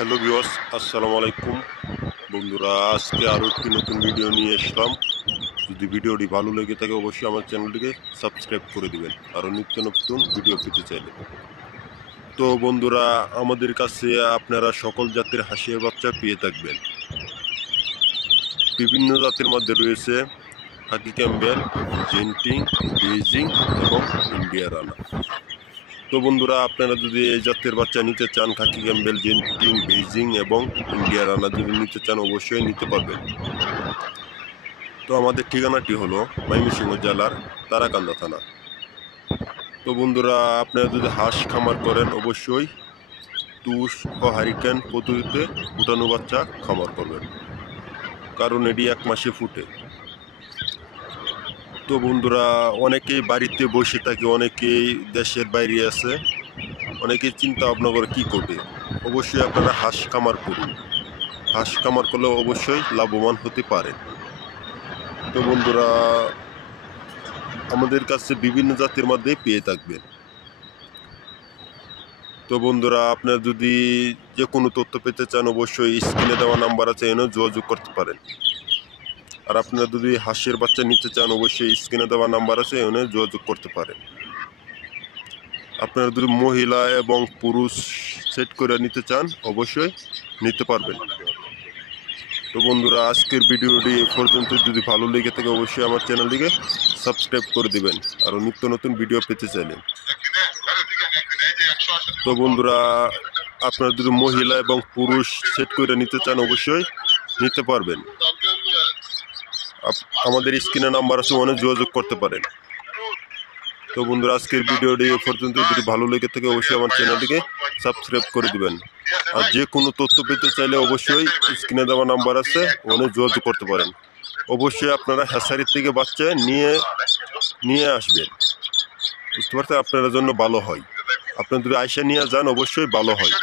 Hello viewers, আসসালামু আলাইকুম বন্ধুরা। আজকে আরও একটি নতুন ভিডিও নিয়ে আসলাম। যদি ভিডিওটি ভালো লেগে থাকে অবশ্যই আমার চ্যানেলটিকে সাবস্ক্রাইব করে দিবেন আরও নিত্য নতুন ভিডিও পেতে চাইলে। তো বন্ধুরা, আমাদের কাছে আপনারা সকল জাতের হাঁসের বাচ্চা পেয়ে থাকবেন। বিভিন্ন জাতের মধ্যে রয়েছে খাকি ক্যাম্বেল, জেন্টিং, বেজিং এবং ইন্ডিয়া রানা। তো বন্ধুরা, আপনারা যদি এই জাতের বাচ্চা নিতে চান, খাকি ক্যাম্বেল, জেন্টিং, বেজিং এবং ইন্ডিয়া রানা যদি নিতে চান অবশ্যই নিতে পারবেন। তো আমাদের ঠিকানাটি হলো ময়মনসিংহ জেলার তারাকান্দা থানা। তো বন্ধুরা, আপনারা যদি হাঁস খামার করেন অবশ্যই তুষ ও হারিকেন পদ্ধতিতে ফুটানো বাচ্চা খামার করবেন, কারণ এটি 1 মাসে ফুটে। তো বন্ধুরা, অনেকেই বাড়িতে বসে থাকে, অনেকেই দেশের বাইরে আছে, অনেকেই চিন্তা ভাবনা করে কী করবে। অবশ্যই আপনারা হাঁস খামার করুন। হাঁস খামার করলে অবশ্যই লাভবান হতে পারেন। তো বন্ধুরা, আমাদের কাছে বিভিন্ন জাতের মধ্যে পেয়ে থাকবেন। তো বন্ধুরা, আপনারা যদি যে কোনো তথ্য পেতে চান অবশ্যই স্ক্রিনে দেওয়া নাম্বার আছে, এনেও যোগাযোগ করতে পারেন। আর আপনারা যদি হাঁসের বাচ্চা নিতে চান অবশ্যই স্ক্রিনে দেওয়া নাম্বার আছে, এনে যোগাযোগ করতে পারেন। আপনারা যদি মহিলা এবং পুরুষ সেট করে নিতে চান অবশ্যই নিতে পারবেন। তো বন্ধুরা, আজকের ভিডিওটি এ পর্যন্ত। যদি ভালো লেগে থাকে অবশ্যই আমার চ্যানেলটিকে সাবস্ক্রাইব করে দিবেন আরও নিত্য নতুন ভিডিও পেতে চাইলে। তো বন্ধুরা, আপনারা যদি মহিলা এবং পুরুষ সেট করে নিতে চান অবশ্যই নিতে পারবেন। আমাদের স্ক্রিনে নাম্বার আছে, ওখানে যোগাযোগ করতে পারেন। তো বন্ধুরা, আজকের ভিডিওটি এ পর্যন্ত। যদি ভালো লেগে থাকে অবশ্যই আমার চ্যানেলটিকে সাবস্ক্রাইব করে দিবেন। আর যে কোনো তথ্য পেতে চাইলে অবশ্যই স্ক্রিনে দেওয়া নাম্বার আছে, ওখানে যোগাযোগ করতে পারেন। অবশ্যই আপনারা হ্যাচারির থেকে বাচ্চা নিয়ে আসবেন, বুঝতে পারছেন, আপনার জন্য ভালো হয়। আপনার যদি আইসা নিয়ে যান অবশ্যই ভালো হয়।